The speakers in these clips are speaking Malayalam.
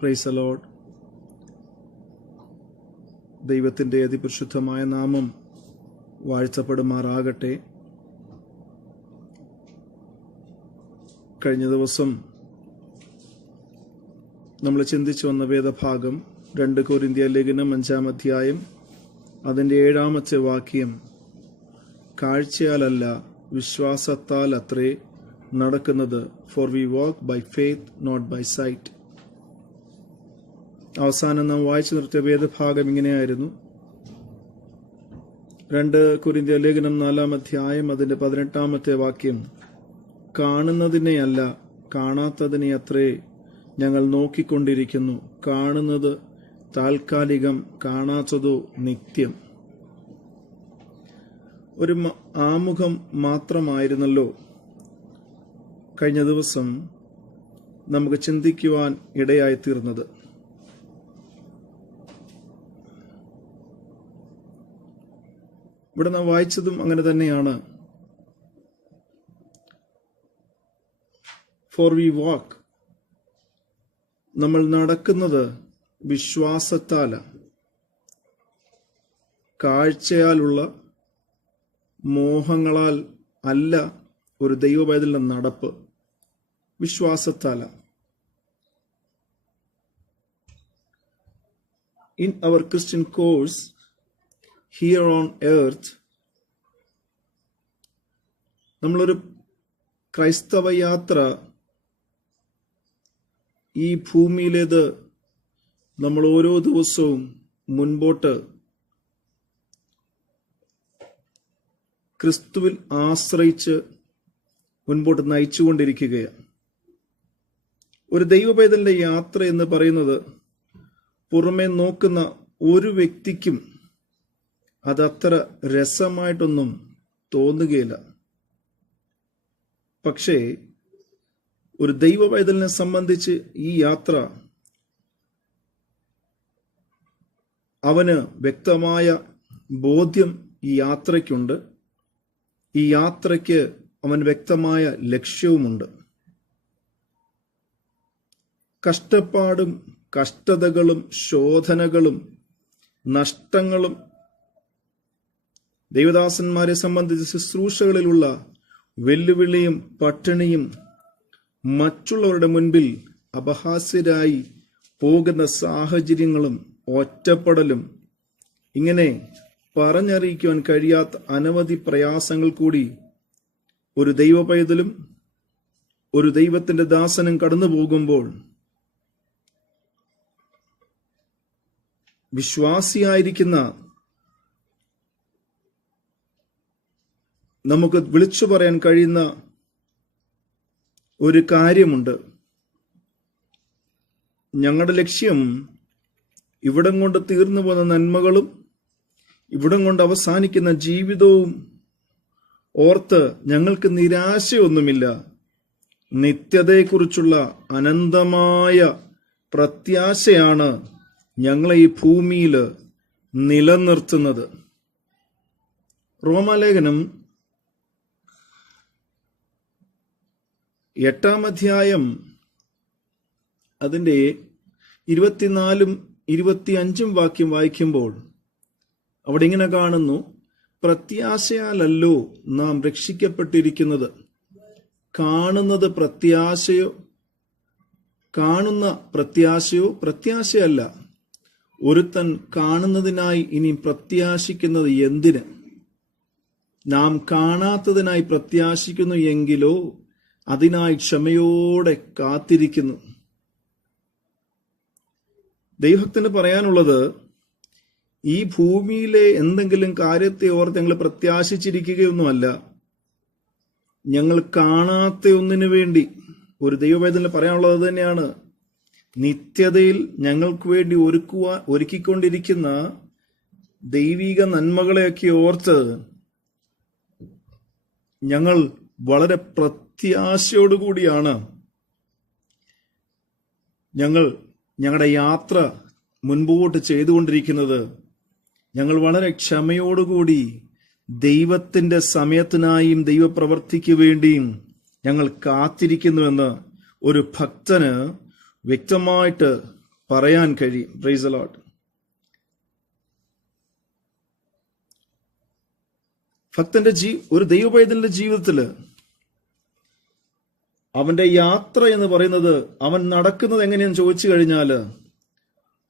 Praise the Lord. ദൈവത്തിൻ്റെ അതിപരിശുദ്ധമായ നാമം വാഴ്ത്തപ്പെടുമാറാകട്ടെ. കഴിഞ്ഞ ദിവസം നമ്മൾ ചിന്തിച്ചു വന്ന വേദഭാഗം 2 കൊരിന്ത്യർ ലേഖനം 5-ാം അധ്യായം അതിൻ്റെ 7-ാമത്തെ വാക്യം, കാഴ്ചയാലല്ല വിശ്വാസത്താൽ അത്രേ നടക്കുന്നത്, for we walk by faith not by sight. അവസാനം നാം വായിച്ചു നിർത്തിയ വേദഭാഗം ഇങ്ങനെയായിരുന്നു. 2 കൊരിന്ത്യർ ലേഖനം 4-ാം അധ്യായം അതിൻ്റെ 18-ാമത്തെ വാക്യം, കാണുന്നതിനെയല്ല കാണാത്തതിനെ അത്രേ ഞങ്ങൾ നോക്കിക്കൊണ്ടിരിക്കുന്നു, കാണുന്നത് താൽക്കാലികം, കാണാത്തതോ നിത്യം. ഒരു ആമുഖം മാത്രമായിരുന്നല്ലോ കഴിഞ്ഞ ദിവസം നമുക്ക് ചിന്തിക്കുവാൻ ഇടയായി തീർന്നത്. ഇവിടെ നാം വായിച്ചതും അങ്ങനെ തന്നെയാണ്. ഫോർ വി വാക്ക്, നമ്മൾ നടക്കുന്നത് വിശ്വാസത്താല, കാഴ്ചയാലുള്ള മോഹങ്ങളാൽ അല്ല ഒരു ദൈവപൈതലിന്റെ നടപ്പ്, വിശ്വാസത്താല. In our Christian course here on earth, നമ്മളൊരു ക്രൈസ്തവ യാത്ര ഈ ഭൂമിയിലേത് നമ്മൾ ഓരോ ദിവസവും മുൻപോട്ട് ക്രിസ്തുവിൽ ആശ്രയിച്ച് മുൻപോട്ട് നയിച്ചുകൊണ്ടിരിക്കുകയാണ്. ഒരു ദൈവപൈതലിന്റെ യാത്ര എന്ന് പറയുന്നത് പുറമെ നോക്കുന്ന ഒരു വ്യക്തിക്കും അതത്ര രസമായിട്ടൊന്നും തോന്നുകയില്ല. പക്ഷേ ഒരു ദൈവപൈതലിനെ സംബന്ധിച്ച് ഈ യാത്ര അവന് വ്യക്തമായ ബോധ്യം ഈ യാത്രയ്ക്കുണ്ട്. ഈ യാത്രയ്ക്ക് അവൻ വ്യക്തമായ ലക്ഷ്യവുമുണ്ട്. കഷ്ടപ്പാടും കഷ്ടതകളും ശോധനകളും നഷ്ടങ്ങളും ദൈവദാസന്മാരെ സംബന്ധിച്ച് ശുശ്രൂഷകളിലുള്ള വെല്ലുവിളിയും പട്ടിണിയും മറ്റുള്ളവരുടെ മുൻപിൽ അപഹാസ്യരായി പോകുന്ന സാഹചര്യങ്ങളും ഒറ്റപ്പെടലും, ഇങ്ങനെ പറഞ്ഞറിയിക്കുവാൻ കഴിയാത്ത അനവധി പ്രയാസങ്ങൾ കൂടി ഒരു ദൈവപൈതലും ഒരു ദൈവത്തിന്റെ ദാസനും കടന്നു പോകുമ്പോൾ വിശ്വാസിയായിരിക്കുന്ന നമുക്ക് വിളിച്ചു പറയാൻ കഴിയുന്ന ഒരു കാര്യമുണ്ട്. ഞങ്ങളുടെ ലക്ഷ്യം ഇവിടം കൊണ്ട് തീർന്നു പോകുന്ന നന്മകളും ഇവിടം കൊണ്ട് അവസാനിക്കുന്ന ജീവിതവും ഓർത്ത് ഞങ്ങൾക്ക് നിരാശയൊന്നുമില്ല. നിത്യതയെക്കുറിച്ചുള്ള അനന്തമായ പ്രത്യാശയാണ് ഞങ്ങളെ ഈ ഭൂമിയിൽ നിലനിർത്തുന്നത്. റോമാലേഖനം 8-ാം അധ്യായം അതിൻ്റെ 24-ഉം 25-ഉം വാക്യം വായിക്കുമ്പോൾ അവിടെ ഇങ്ങനെ കാണുന്നു, പ്രത്യാശയാലല്ലോ നാം രക്ഷിക്കപ്പെട്ടിരിക്കുന്നത്, കാണുന്ന പ്രത്യാശയോ പ്രത്യാശയല്ല. ഒരുത്തൻ കാണുന്നതിനായി ഇനി പ്രത്യാശിക്കുന്നത് എന്തിന്? നാം കാണാത്തതിനായി പ്രത്യാശിക്കുന്നു എങ്കിലോ അതിനായി ക്ഷമയോടെ കാത്തിരിക്കുന്നു. ദൈവത്തിന് പറയാനുള്ളത്, ഈ ഭൂമിയിലെ എന്തെങ്കിലും കാര്യത്തെ ഓർത്ത് ഞങ്ങൾ പ്രത്യാശിച്ചിരിക്കുകയൊന്നുമല്ല. ഞങ്ങൾ കാണാത്ത ഒന്നിനു വേണ്ടി ഒരു ദൈവപൈതലിന് പറയാനുള്ളത് തന്നെയാണ്. നിത്യതയിൽ ഞങ്ങൾക്ക് വേണ്ടി ഒരുക്കിക്കൊണ്ടിരിക്കുന്ന ദൈവിക നന്മകളെയൊക്കെ ഓർത്ത് ഞങ്ങൾ വളരെ പ്രത്യാശയോടുകൂടിയാണ് ഞങ്ങളുടെ യാത്ര മുൻപോട്ട് ചെയ്തുകൊണ്ടിരിക്കുന്നത്. ഞങ്ങൾ വളരെ ക്ഷമയോടുകൂടി ദൈവത്തിന്റെ സമയത്തിനായും ദൈവപ്രവർത്തിക്ക് വേണ്ടിയും ഞങ്ങൾ കാത്തിരിക്കുന്നുവെന്ന് ഒരു ഭക്തന് വ്യക്തമായിട്ട് പറയാൻ കഴിയും. Praise the Lord. ഭക്തന്റെ ഒരു ദൈവപൈതലിന്റെ ജീവിതത്തില് അവന്റെ യാത്ര എന്ന് പറയുന്നത്, അവൻ നടക്കുന്നത് എങ്ങനെയെന്ന് ചോദിച്ചു കഴിഞ്ഞാല്,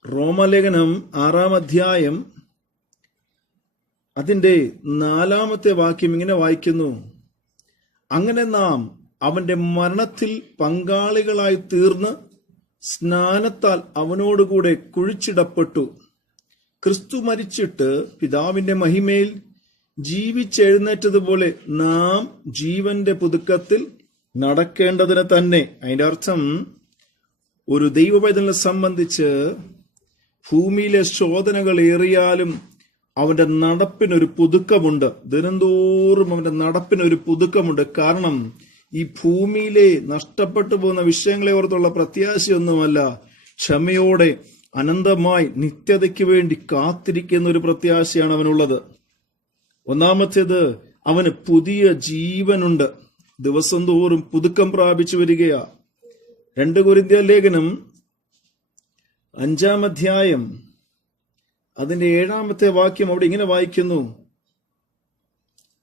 റോമലേഖനം 6-ാം അധ്യായം അതിന്റെ 4-ാമത്തെ വാക്യം ഇങ്ങനെ വായിക്കുന്നു: അങ്ങനെ നാം അവന്റെ മരണത്തിൽ പങ്കാളികളായി തീർന്ന് സ്നാനത്താൽ അവനോടുകൂടെ കുഴിച്ചിടപ്പെട്ടു. ക്രിസ്തു മരിച്ചിട്ട് പിതാവിന്റെ മഹിമയിൽ ജീവിച്ചെഴുന്നേറ്റതുപോലെ നാം ജീവന്റെ പുതുക്കത്തിൽ നടക്കേണ്ടതിന് തന്നെ. അതിന്റെ അർത്ഥം, ഒരു ദൈവപൈതലിനെ സംബന്ധിച്ച് ഭൂമിയിലെ ശോധനകൾ ഏറിയാലും അവന്റെ നടപ്പിനൊരു പുതുക്കമുണ്ട്. ദിനംതോറും അവന്റെ നടപ്പിനൊരു പുതുക്കമുണ്ട്. കാരണം ഈ ഭൂമിയിലെ നഷ്ടപ്പെട്ടു പോകുന്ന വിഷയങ്ങളെ ഓർത്തുള്ള പ്രത്യാശയൊന്നുമല്ല, ക്ഷമയോടെ അനന്തമായി നിത്യതയ്ക്ക് വേണ്ടി കാത്തിരിക്കുന്ന ഒരു പ്രത്യാശയാണ് അവനുള്ളത്. ഒന്നാമത്തേത്, അവന് പുതിയ ജീവനുണ്ട്. ദിവസം തോറും പുതുക്കം പ്രാപിച്ചു വരികയാ. 2 കൊരിന്ത്യർ ലേഖനം 5-ാം അധ്യായം അതിന്റെ 7-ാമത്തെ വാക്യം അവിടെ ഇങ്ങനെ വായിക്കുന്നു: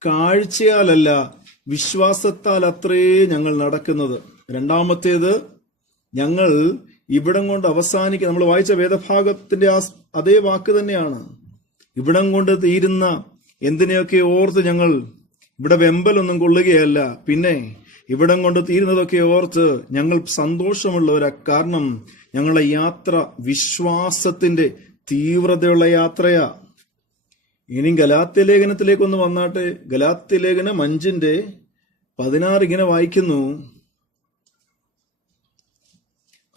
കാഴ്ചയാലല്ല വിശ്വാസത്താൽ അത്രേ ഞങ്ങൾ നടക്കുന്നത്. രണ്ടാമത്തേത്, ഞങ്ങൾ ഇവിടം കൊണ്ട് അവസാനിക്കുക. നമ്മൾ വായിച്ച വേദഭാഗത്തിന്റെ അതേ വാക്ക് തന്നെയാണ്. ഇവിടം കൊണ്ട് തീരുന്ന എന്തിനെയൊക്കെ ഓർത്ത് ഞങ്ങൾ ഇവിടെ വെമ്പലൊന്നും കൊള്ളുകയല്ല, പിന്നെ ഇവിടം കൊണ്ട് തീരുന്നതൊക്കെ ഓർത്ത് ഞങ്ങൾ സന്തോഷമുള്ളവരാ. കാരണം ഞങ്ങളുടെ യാത്ര വിശ്വാസത്തിന്റെ തീവ്രതയുള്ള യാത്രയാ. ഇനി ഗലാത്യ ലേഖനത്തിലേക്കൊന്ന് വന്നാട്ടെ. ഗലാത്യ ലേഖനം 5:16 ഇങ്ങനെ വായിക്കുന്നു: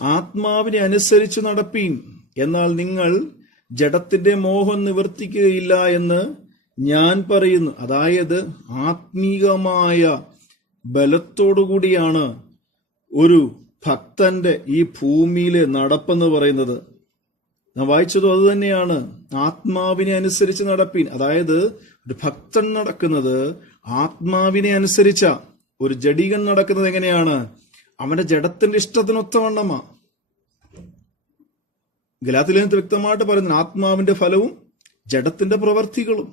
ആത്മാവിനെ അനുസരിച്ച് നടപ്പീൻ, എന്നാൽ നിങ്ങൾ ജഡത്തിന്റെ മോഹം നിവർത്തിക്കുകയില്ല എന്ന് ഞാൻ പറയുന്നു. അതായത് ആത്മീകമായ ബലത്തോടുകൂടിയാണ് ഒരു ഭക്തന്റെ ഈ ഭൂമിയിലെ നടപ്പെന്ന് പറയുന്നത്. ഞാൻ വായിച്ചതും അത് തന്നെയാണ്. ആത്മാവിനെ അനുസരിച്ച് നടപ്പീൻ. അതായത് ഒരു ഭക്തൻ നടക്കുന്നത് ആത്മാവിനെ അനുസരിച്ച. ഒരു ജഡികൻ നടക്കുന്നത് എങ്ങനെയാണ്? അവന്റെ ജഡത്തിന്റെ ഇഷ്ടത്തിനൊത്തവണ്ണമാ. ഗലാത്യലേഖനത്തിൽ വ്യക്തമായിട്ട് പറയുന്നത് ആത്മാവിന്റെ ഫലവും ജഡത്തിന്റെ പ്രവർത്തികളും.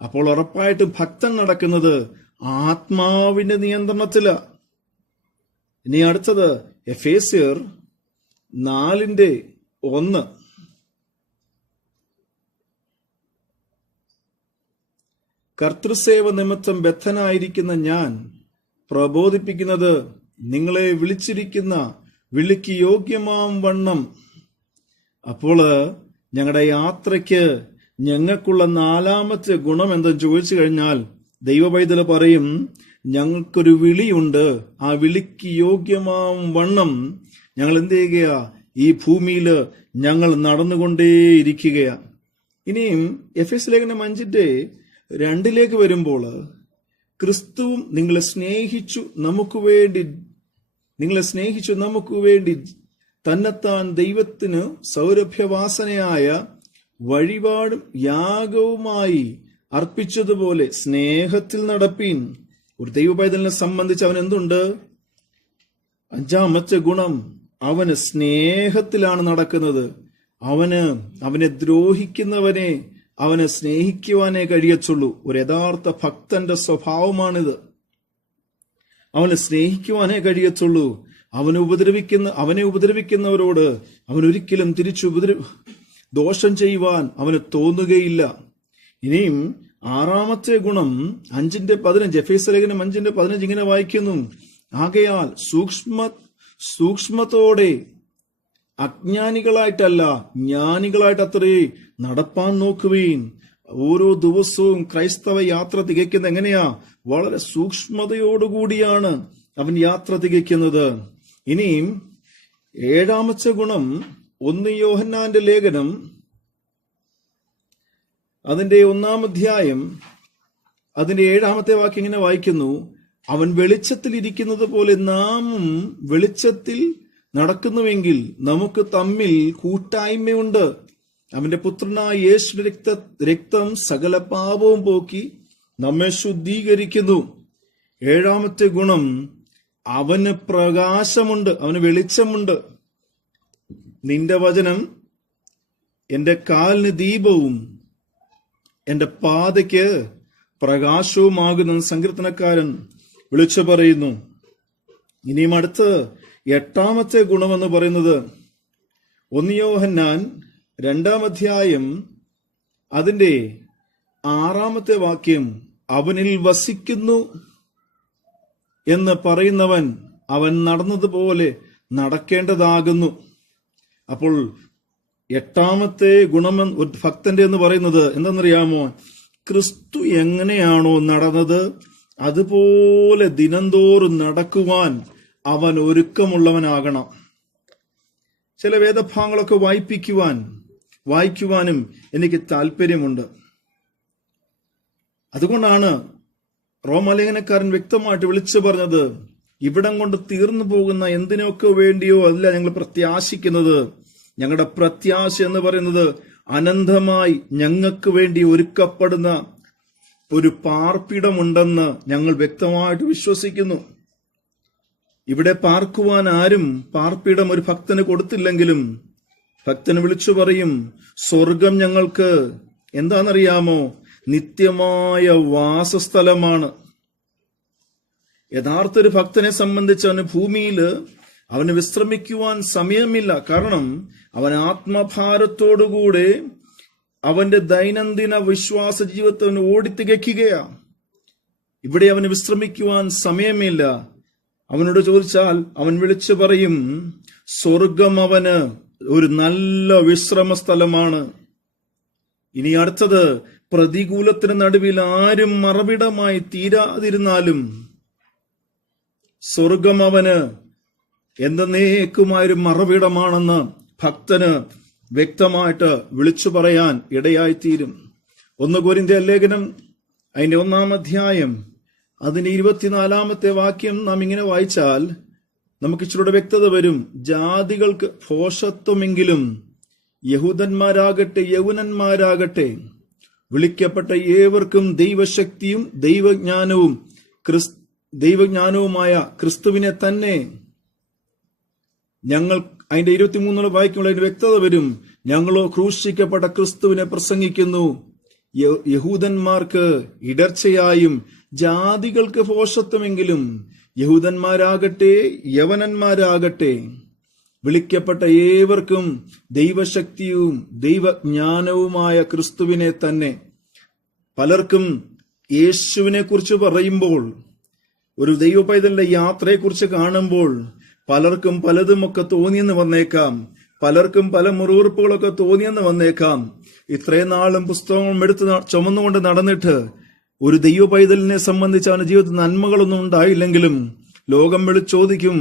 അപ്പോൾ ഉറപ്പായിട്ടും ഭക്തൻ നടക്കുന്നത് ആത്മാവിന്റെ നിയന്ത്രണത്തിലാ. ഇനി അടുത്തത് എഫേസ്യർ 4:1. കർത്തൃസേവ നിമിത്തം ബദ്ധനായിരിക്കുന്ന ഞാൻ പ്രബോധിപ്പിക്കുന്നത്, നിങ്ങളെ വിളിച്ചിരിക്കുന്ന വിളിക്ക് യോഗ്യമാം വണ്ണം. അപ്പോൾ ഞങ്ങളുടെ യാത്രയ്ക്ക് ഞങ്ങൾക്കുള്ള 4-ാമത്തെ ഗുണം എന്തെന്ന് ചോദിച്ചു കഴിഞ്ഞാൽ, ദൈവപൈതൽ പറയും, ഞങ്ങൾക്കൊരു വിളിയുണ്ട്. ആ വിളിക്ക് യോഗ്യമാം വണ്ണം ഞങ്ങൾ എന്ത് ചെയ്യുകയാ? ഈ ഭൂമിയിൽ ഞങ്ങൾ നടന്നുകൊണ്ടേയിരിക്കുകയാ. ഇനിയും എഫേസ്യ ലേഖനം 5:2 വരുമ്പോൾ, ക്രിസ്തുവും നിങ്ങളെ സ്നേഹിച്ചു നമുക്ക് വേണ്ടി തന്നെത്താൻ ദൈവത്തിന് സൗരഭ്യവാസനയായ വഴിപാടും യാഗവുമായി അർപ്പിച്ചതുപോലെ സ്നേഹത്തിൽ നടപ്പീൻ. ഒരു ദൈവപൈതലിനെ സംബന്ധിച്ച് അവൻ എന്തുണ്ട്? 5-ാമത്തെ ഗുണം, അവന് സ്നേഹത്തിലാണ് നടക്കുന്നത്. അവനെ ദ്രോഹിക്കുന്നവനെ അവനെ സ്നേഹിക്കുവാനേ കഴിയച്ചുള്ളൂ. ഒരു യഥാർത്ഥ ഭക്തന്റെ സ്വഭാവമാണിത്. അവനെ സ്നേഹിക്കുവാനേ കഴിയത്തുള്ളൂ. അവനെ ഉപദ്രവിക്കുന്നവരോട് അവനൊരിക്കലും ദോഷം ചെയ്യുവാൻ അവന് തോന്നുകയില്ല. ഇനിയും 6-ാമത്തെ ഗുണം 5:15, എഫേസ്യ ലേഖനം 5:15 ഇങ്ങനെ വായിക്കുന്നു: ആകയാൽ സൂക്ഷ്മത്തോടെ അജ്ഞാനികളായിട്ടല്ല ജ്ഞാനികളായിട്ട് അത്രേ നടപ്പാൻ നോക്കുവീൻ. ഓരോ ദിവസവും ക്രൈസ്തവ യാത്ര തികയ്ക്കുന്നത് എങ്ങനെയാ? വളരെ സൂക്ഷ്മതയോടുകൂടിയാണ് അവൻ യാത്ര തികയ്ക്കുന്നത്. ഇനിയും 7-ാമത്തെ ഗുണം 1 യോഹന്നാന്റെ ലേഖനം അതിന്റെ 1-ാം അധ്യായം അതിന്റെ 7-ാമത്തെ വാക്യം ഇങ്ങനെ വായിക്കുന്നു: അവൻ വെളിച്ചത്തിൽ ഇരിക്കുന്നത് പോലെ നാമും വെളിച്ചത്തിൽ നടക്കുന്നുവെങ്കിൽ നമുക്ക് തമ്മിൽ കൂട്ടായ്മയുണ്ട്. അവന്റെ പുത്രനായ യേശുവിന്റെ രക്തം സകല പാപവും പോക്കി നമ്മെ ശുദ്ധീകരിക്കുന്നു. 7-ാമത്തെ ഗുണം, അവന് പ്രകാശമുണ്ട്, അവന് വെളിച്ചമുണ്ട്. നിന്റെ വചനം എന്റെ കാലിന് ദീപവും എന്റെ പാതയ്ക്ക് പ്രകാശവുമാകുന്ന സങ്കീർത്തനക്കാരൻ വിളിച്ചു പറയുന്നു. ഇനിയും അടുത്ത് 8ാമത്തെ ഗുണമെന്ന് പറയുന്നത് 1 യോഹന്നാൻ 2-ാം അധ്യായം അതിന്റെ 6-ാമത്തെ വാക്യം, അവനിൽ വസിക്കുന്നു എന്ന് പറയുന്നവൻ അവൻ നടന്നതുപോലെ നടക്കേണ്ടതാകുന്നു. അപ്പോൾ 8ാമത്തെ ഗുണം ഒരു ഭക്തന്റെ എന്ന് പറയുന്നത് എന്തെന്നറിയാമോ? ക്രിസ്തു എങ്ങനെയാണോ നടന്നത് അതുപോലെ ദിനംതോറും നടക്കുവാൻ അവൻ ഒരുക്കമുള്ളവനാകണം. ചില വേദഭാഗങ്ങളൊക്കെ വായിക്കുവാനും എനിക്ക് താല്പര്യമുണ്ട്. അതുകൊണ്ടാണ് റോമാലേഖനക്കാരൻ വ്യക്തമായിട്ട് വിളിച്ചു പറഞ്ഞത്, ഇവിടം കൊണ്ട് തീർന്നു പോകുന്ന എന്തിനൊക്കെ വേണ്ടിയോ അല്ല ഞങ്ങൾ പ്രത്യാശിക്കുന്നത്. ഞങ്ങളുടെ പ്രത്യാശ എന്ന് പറയുന്നത് അനന്തമായി ഞങ്ങൾക്ക് വേണ്ടി ഒരുക്കപ്പെടുന്ന ഒരു പാർപ്പിടമുണ്ടെന്ന് ഞങ്ങൾ വ്യക്തമായിട്ട് വിശ്വസിക്കുന്നു. ഇവിടെ പാർക്കുവാൻ ആരും പാർപ്പിടം ഒരു ഭക്തന് കൊടുത്തില്ലെങ്കിലും ഭക്തന് വിളിച്ചു പറയും, സ്വർഗം ഞങ്ങൾക്ക് എന്താണെന്നറിയാമോ? നിത്യമായ വാസസ്ഥലമാണ്. യഥാർത്ഥ ഒരു ഭക്തനെ സംബന്ധിച്ച് അവന് ഭൂമിയിൽ അവന് വിശ്രമിക്കുവാൻ സമയമില്ല. കാരണം അവൻ ആത്മഭാരത്തോടുകൂടെ അവന്റെ ദൈനംദിന വിശ്വാസ ജീവിതത്തെ അവന് ഓടിത്തികയ്ക്കുകയാണ്. ഇവിടെ അവന് വിശ്രമിക്കുവാൻ സമയമില്ല. അവനോട് ചോദിച്ചാൽ അവൻ വിളിച്ചു പറയും, സ്വർഗം അവന് ഒരു നല്ല വിശ്രമ സ്ഥലമാണ്. ഇനി അടുത്തത്, പ്രതികൂലത്തിന് നടുവിൽ ആരും മറവിടമായി തീരാതിരുന്നാലും സ്വർഗം അവന് എന്നേക്കുമായൊരു മറവിടമാണെന്ന് ഭക്തന് വ്യക്തമായിട്ട് വിളിച്ചു പറയാൻ ഇടയായിത്തീരും. 1 കൊരിന്ത്യർ ലേഖനം അതിന്റെ 1-ാം അധ്യായം അതിന് 24-ാമത്തെ വാക്യം നാം ഇങ്ങനെ വായിച്ചാൽ നമുക്ക് ഇച്ചിരൂടെ വ്യക്തത വരും. ജാതികൾക്ക് ഭോഷത്വമെങ്കിലും യഹൂദന്മാരാകട്ടെ യൗവനന്മാരാകട്ടെ വിളിക്കപ്പെട്ട ഏവർക്കും ദൈവശക്തിയും ദൈവജ്ഞാനവുമായ ക്രിസ്തുവിനെ തന്നെ ഞങ്ങൾ അതിന്റെ 23 വായിക്കുമ്പോൾ അതിന് വ്യക്തത വരും. ഞങ്ങളോ ക്രൂശിക്കപ്പെട്ട ക്രിസ്തുവിനെ പ്രസംഗിക്കുന്നു, യഹൂദന്മാർക്ക് ഇടർച്ചയായും ജാതികൾക്ക് ഭോഷത്വമെങ്കിലും യഹൂദന്മാരാകട്ടെ യവനന്മാരാകട്ടെ വിളിക്കപ്പെട്ട ഏവർക്കും ദൈവശക്തിയും ദൈവജ്ഞാനവുമായ ക്രിസ്തുവിനെ തന്നെ. പലർക്കും യേശുവിനെ കുറിച്ച് പറയുമ്പോൾ, ഒരു ദൈവ പൈതലിന്റെ യാത്രയെക്കുറിച്ച് കാണുമ്പോൾ പലർക്കും പലതുമൊക്കെ തോന്നിയെന്ന് വന്നേക്കാം. പലർക്കും പല മുറിവുറുപ്പുകളൊക്കെ തോന്നിയെന്ന് വന്നേക്കാം. ഇത്രയും നാളും പുസ്തകങ്ങളും എടുത്ത് ചുമന്നുകൊണ്ട് നടന്നിട്ട് ഒരു ദൈവ പൈതലിനെ സംബന്ധിച്ച് അവന്റെ ജീവിതത്തിൽ നന്മകളൊന്നും ഉണ്ടായില്ലെങ്കിലും ലോകം വിളിച്ചോദിക്കും,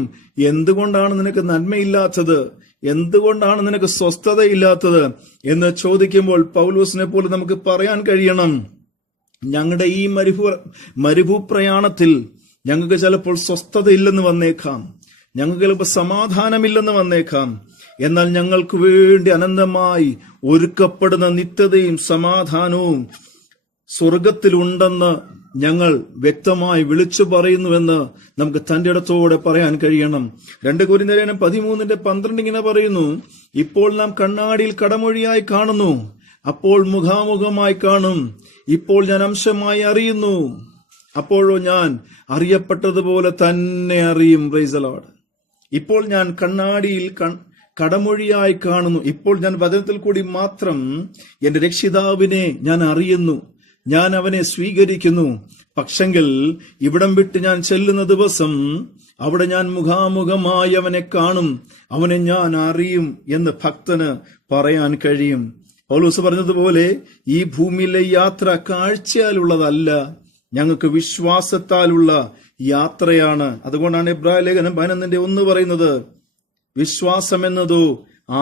എന്തുകൊണ്ടാണ് നിനക്ക് നന്മയില്ലാത്തത്, എന്തുകൊണ്ടാണ് നിനക്ക് സ്വസ്ഥതയില്ലാത്തത് എന്ന് ചോദിക്കുമ്പോൾ പൗലോസിനെ പോലെ നമുക്ക് പറയാൻ കഴിയണം, ഞങ്ങളുടെ ഈ മരുഭൂപ്രയാണത്തിൽ ഞങ്ങൾക്ക് ചിലപ്പോൾ സ്വസ്ഥതയില്ലെന്ന് വന്നേക്കാം, ഞങ്ങൾക്ക് ചിലപ്പോൾ സമാധാനമില്ലെന്ന് വന്നേക്കാം. എന്നാൽ ഞങ്ങൾക്ക് വേണ്ടി അനന്തമായി ഒരുക്കപ്പെടുന്ന നിത്യതയും സമാധാനവും സ്വർഗത്തിലുണ്ടെന്ന് ഞങ്ങൾ വ്യക്തമായി വിളിച്ചു പറയുന്നുവെന്ന് നമുക്ക് തന്റെ ഇടത്തോടെ പറയാൻ കഴിയണം. 2 കൊരിന്ത്യർ 13:12 ഇങ്ങനെ പറയുന്നു, ഇപ്പോൾ നാം കണ്ണാടിയിൽ കടമൊഴിയായി കാണുന്നു, അപ്പോൾ മുഖാമുഖമായി കാണും. ഇപ്പോൾ ഞാൻ അംശമായി അറിയുന്നു, അപ്പോഴോ ഞാൻ അറിയപ്പെട്ടതുപോലെ തന്നെ അറിയും. Praise the Lord. ഇപ്പോൾ ഞാൻ കണ്ണാടിയിൽ കടമൊഴിയായി കാണുന്നു, ഇപ്പോൾ ഞാൻ വചനത്തിൽ കൂടി മാത്രം എന്റെ രക്ഷിതാവിനെ ഞാൻ അറിയുന്നു, ഞാൻ അവനെ സ്വീകരിക്കുന്നു. പക്ഷെങ്കിൽ ഇവിടം വിട്ട് ഞാൻ ചെല്ലുന്ന ദിവസം അവിടെ ഞാൻ മുഖാമുഖമായി അവനെ കാണും, അവനെ ഞാൻ അറിയും എന്ന് ഭക്തന് പറയാൻ കഴിയും. പൗലോസ് പറഞ്ഞതുപോലെ ഈ ഭൂമിയിലെ യാത്ര കാഴ്ചയാലുള്ളതല്ല, ഞങ്ങൾക്ക് വിശ്വാസത്താലുള്ള യാത്രയാണ്. അതുകൊണ്ടാണ് എബ്രായ ലേഖനം 11:1 പറയുന്നത്, വിശ്വാസം എന്നതോ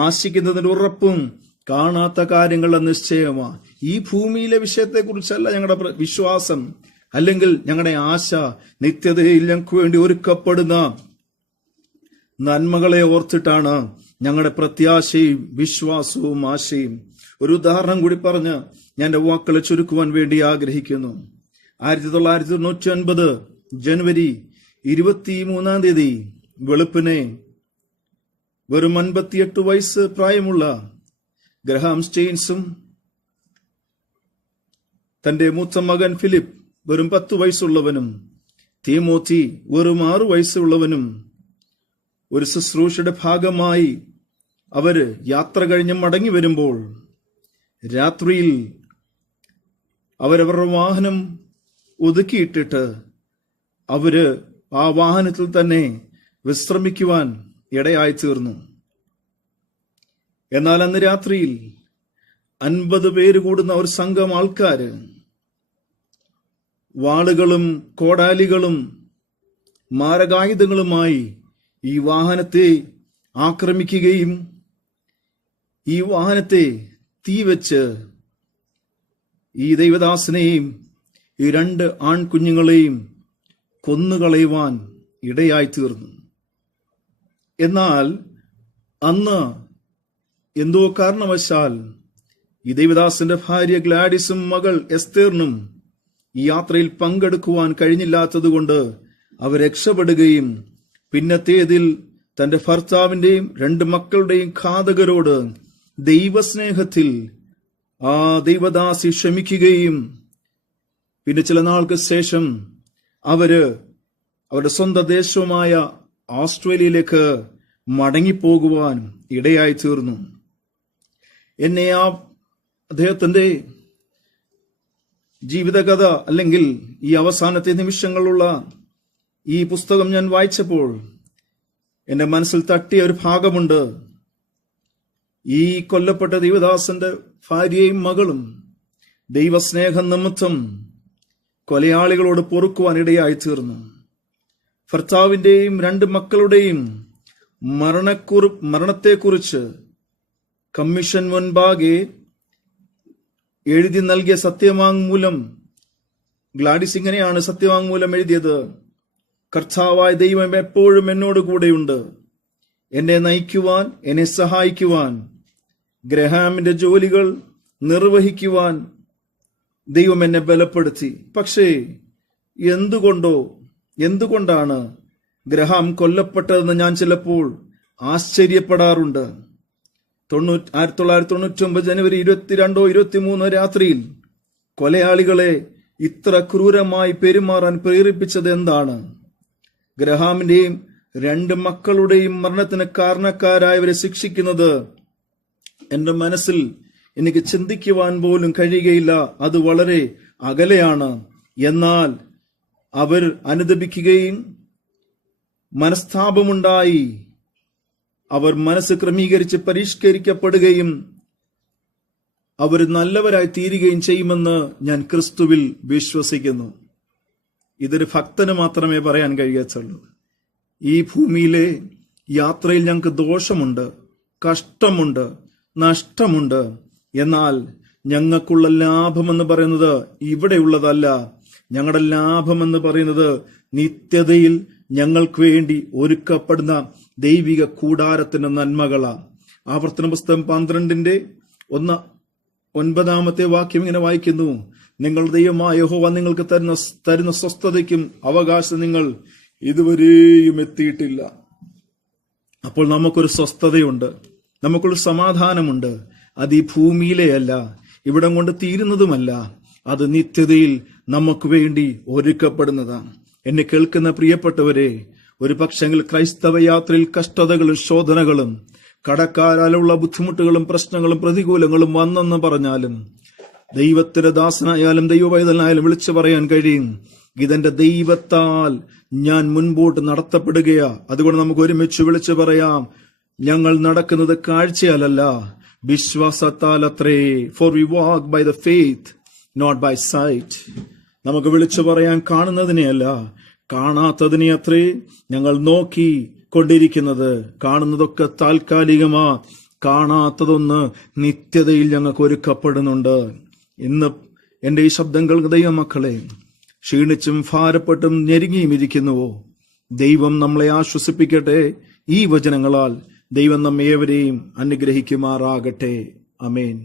ആശിക്കുന്നതിന്റെ ഉറപ്പും കാണാത്ത കാര്യങ്ങളുടെ നിശ്ചയമാണ്. ഈ ഭൂമിയിലെ വിഷയത്തെക്കുറിച്ചല്ല ഞങ്ങളുടെ വിശ്വാസം, അല്ലെങ്കിൽ ഞങ്ങളുടെ ആശ നിത്യതയിൽ ഞങ്ങൾക്ക് വേണ്ടി ഒരുക്കപ്പെടുന്ന നന്മകളെ ഓർത്തിട്ടാണ് ഞങ്ങളുടെ പ്രത്യാശയും വിശ്വാസവും ആശയും. ഒരു ഉദാഹരണം കൂടി പറഞ്ഞ് ഞാൻ എന്റെ വാക്കുകളെ ചുരുക്കുവാൻ വേണ്ടി ആഗ്രഹിക്കുന്നു. 1999 ജനുവരി 23 വെളുപ്പിനെ വെറും 58 വയസ്സ് പ്രായമുള്ള ഗ്രഹാം സ്റ്റെയിൻസും തന്റെ മൂത്ത മകൻ ഫിലിപ്പ് വെറും 10 വയസ്സുള്ളവനും തീമോത്തി വെറും 6 വയസ്സുള്ളവനും ഒരു ശുശ്രൂഷയുടെ ഭാഗമായി അവര് യാത്ര കഴിഞ്ഞ് മടങ്ങി വരുമ്പോൾ രാത്രിയിൽ അവരവരുടെ വാഹനം ഒതുക്കിയിട്ടിട്ട് അവര് ആ വാഹനത്തിൽ തന്നെ വിശ്രമിക്കുവാൻ ഇടയായി തീർന്നു. എന്നാൽ അന്ന് രാത്രിയിൽ 50 പേര് കൂടുന്ന ഒരു സംഘം ആൾക്കാര് വാളുകളും കോടാലികളും മാരകായുധങ്ങളുമായി ഈ വാഹനത്തെ ആക്രമിക്കുകയും ഈ വാഹനത്തെ തീവച്ച് ഈ ദൈവദാസനെയും ഈ 2 ആൺകുഞ്ഞുങ്ങളെയും കൊന്നുകളയുവാൻ ഇടയായി തീർന്നു. എന്നാൽ അന്ന് എന്തോ കാരണവശാൽ ഈ ദൈവദാസന്റെ ഭാര്യ ഗ്ലാഡിസും മകൾ എസ്തേറിനും ഈ യാത്രയിൽ പങ്കെടുക്കുവാൻ കഴിഞ്ഞില്ലാത്തതുകൊണ്ട് അവർ രക്ഷപ്പെടുകയും പിന്നത്തേതിൽ തന്റെ ഭർത്താവിന്റെയും 2 മക്കളുടെയും ഘാതകരോട് ദൈവസ്നേഹത്തിൽ ആ ദൈവദാസി ക്ഷമിക്കുകയും പിന്നെ ചില നാൾക്ക് ശേഷം അവര് അവരുടെ സ്വന്തം ദേശവുമായ ഓസ്ട്രേലിയയിലേക്ക് മടങ്ങിപ്പോകുവാൻ ഇടയായി തീർന്നു. എന്നെ അദ്ദേഹത്തിന്റെ ജീവിതകഥ അല്ലെങ്കിൽ ഈ അവസാനത്തെ നിമിഷങ്ങളുള്ള ഈ പുസ്തകം ഞാൻ വായിച്ചപ്പോൾ എന്റെ മനസ്സിൽ തട്ടിയ ഒരു ഭാഗമുണ്ട്. ഈ കൊല്ലപ്പെട്ട ദൈവദാസന്റെ ഭാര്യയും മകളും ദൈവസ്നേഹം നിമിത്തം കൊലയാളികളോട് പൊറുക്കുവാൻ ഇടയായി തീർന്നു. ഭർത്താവിന്റെയും 2 മക്കളുടെയും മരണത്തെക്കുറിച്ച് കമ്മീഷൻ മുൻപാകെ എഴുതി നൽകിയ സത്യവാങ്മൂലം, ഗ്ലാഡിസ് ഇങ്ങനെയാണ് സത്യവാങ്മൂലം എഴുതിയത്: കർത്താവായ ദൈവം എപ്പോഴും എന്നോട് കൂടെയുണ്ട്. എന്നെ നയിക്കുവാൻ, എന്നെ സഹായിക്കുവാൻ, ഗ്രഹാമിന്റെ ജോലികൾ നിർവഹിക്കുവാൻ ദൈവം എന്നെ ബലപ്പെടുത്തി. പക്ഷേ എന്തുകൊണ്ടാണ് ഗ്രഹാം കൊല്ലപ്പെട്ടതെന്ന് ഞാൻ ചിലപ്പോൾ ആശ്ചര്യപ്പെടാറുണ്ട്. 1999 ജനുവരി 22-23 രാത്രിയിൽ കൊലയാളികളെ ഇത്ര ക്രൂരമായി പെരുമാറാൻ പ്രേരിപ്പിച്ചത് എന്താണ്? ഗ്രഹാമിന്റെയും 2 മക്കളുടെയും മരണത്തിന് കാരണക്കാരായവരെ ശിക്ഷിക്കുന്നത് എന്റെ മനസ്സിൽ എനിക്ക് ചിന്തിക്കുവാൻ പോലും കഴിയുകയില്ല. അത് വളരെ അകലെയാണ്. എന്നാൽ അവർ അനുദപിക്കുകയും മനസ്താപമുണ്ടായി അവർ മനസ്സ് ക്രമീകരിച്ച് പരിഷ്കരിക്കപ്പെടുകയും അവർ നല്ലവരായി തീരുകയും ചെയ്യുമെന്ന് ഞാൻ ക്രിസ്തുവിൽ വിശ്വസിക്കുന്നു. ഇതൊരു ഭക്തന് മാത്രമേ പറയാൻ കഴിയത്തുള്ളൂ. ഈ ഭൂമിയിലെ യാത്രയിൽ ഞങ്ങൾക്ക് ദോഷമുണ്ട്, കഷ്ടമുണ്ട്, നഷ്ടമുണ്ട്. എന്നാൽ ഞങ്ങൾക്കുള്ള ലാഭമെന്ന് പറയുന്നത് ഇവിടെയുള്ളതല്ല. ഞങ്ങളുടെ ലാഭമെന്ന് പറയുന്നത് നിത്യതയിൽ ഞങ്ങൾക്ക് വേണ്ടി ഒരുക്കപ്പെടുന്ന ദൈവിക കൂടാരത്തിന്റെ നന്മകളാണ്. ആവർത്തന പുസ്തകം 12:9 വാക്യം ഇങ്ങനെ വായിക്കുന്നു: നിങ്ങളുടെ ദൈവമായ യഹോവ നിങ്ങൾക്ക് തരുന്ന സ്വസ്ഥതയ്ക്കും അവകാശം നിങ്ങൾ ഇതുവരെയും എത്തിയിട്ടില്ല. അപ്പോൾ നമുക്കൊരു സ്വസ്ഥതയുണ്ട്, നമുക്കൊരു സമാധാനമുണ്ട്. അത് ഈ ഭൂമിയിലെയല്ല, ഇവിടം കൊണ്ട് തീരുന്നതുമല്ല. അത് നിത്യതയിൽ നമുക്ക് വേണ്ടി ഒരുക്കപ്പെടുന്നതാണ്. എന്നെ കേൾക്കുന്ന പ്രിയപ്പെട്ടവരെ, ഒരു പക്ഷെങ്കിൽ ക്രൈസ്തവ യാത്രയിൽ കഷ്ടതകളും ശോധനകളും കടക്കാരാലുള്ള ബുദ്ധിമുട്ടുകളും പ്രശ്നങ്ങളും പ്രതികൂലങ്ങളും വന്നെന്ന് പറഞ്ഞാലും ദൈവത്തിന്റെ ദാസനായാലും ദൈവവൈതനായാലും വിളിച്ചു പറയാൻ കഴിയും: ഇതെന്റെ ദൈവത്താൽ ഞാൻ മുൻപോട്ട് നടത്തപ്പെടുകയാ. അതുകൊണ്ട് നമുക്ക് ഒരുമിച്ച് വിളിച്ചു പറയാം: ഞങ്ങൾ നടക്കുന്നത് കാഴ്ചയാലല്ല, വിശ്വാസത്താൽ അത്രേ. For we walk by the faith, not by sight. നമുക്ക് വിളിച്ചു പറയാൻ കാണുന്നതിനെയല്ല, കാണാത്തതിനെ അത്രേ ഞങ്ങൾ നോക്കി കൊണ്ടിരിക്കുന്നത്. കാണുന്നതൊക്കെ താൽക്കാലികമാ, കാണാത്തതൊന്ന് നിത്യതയിൽ ഞങ്ങൾക്ക് ഒരുക്കപ്പെടുന്നുണ്ട്. ഇന്ന് എന്റെ ഈ ശബ്ദം കേൾക്കുന്ന ദൈവമക്കളെ, ക്ഷീണിച്ചും ഭാരപ്പെട്ടും ഞെരുങ്ങിയും ഇരിക്കുന്നുവോ? ദൈവം നമ്മളെ ആശ്വസിപ്പിക്കട്ടെ. ഈ വചനങ്ങളാൽ ദൈവം നമ്മേവരെയും അനുഗ്രഹിക്കുമാറാകട്ടെ. ആമേൻ.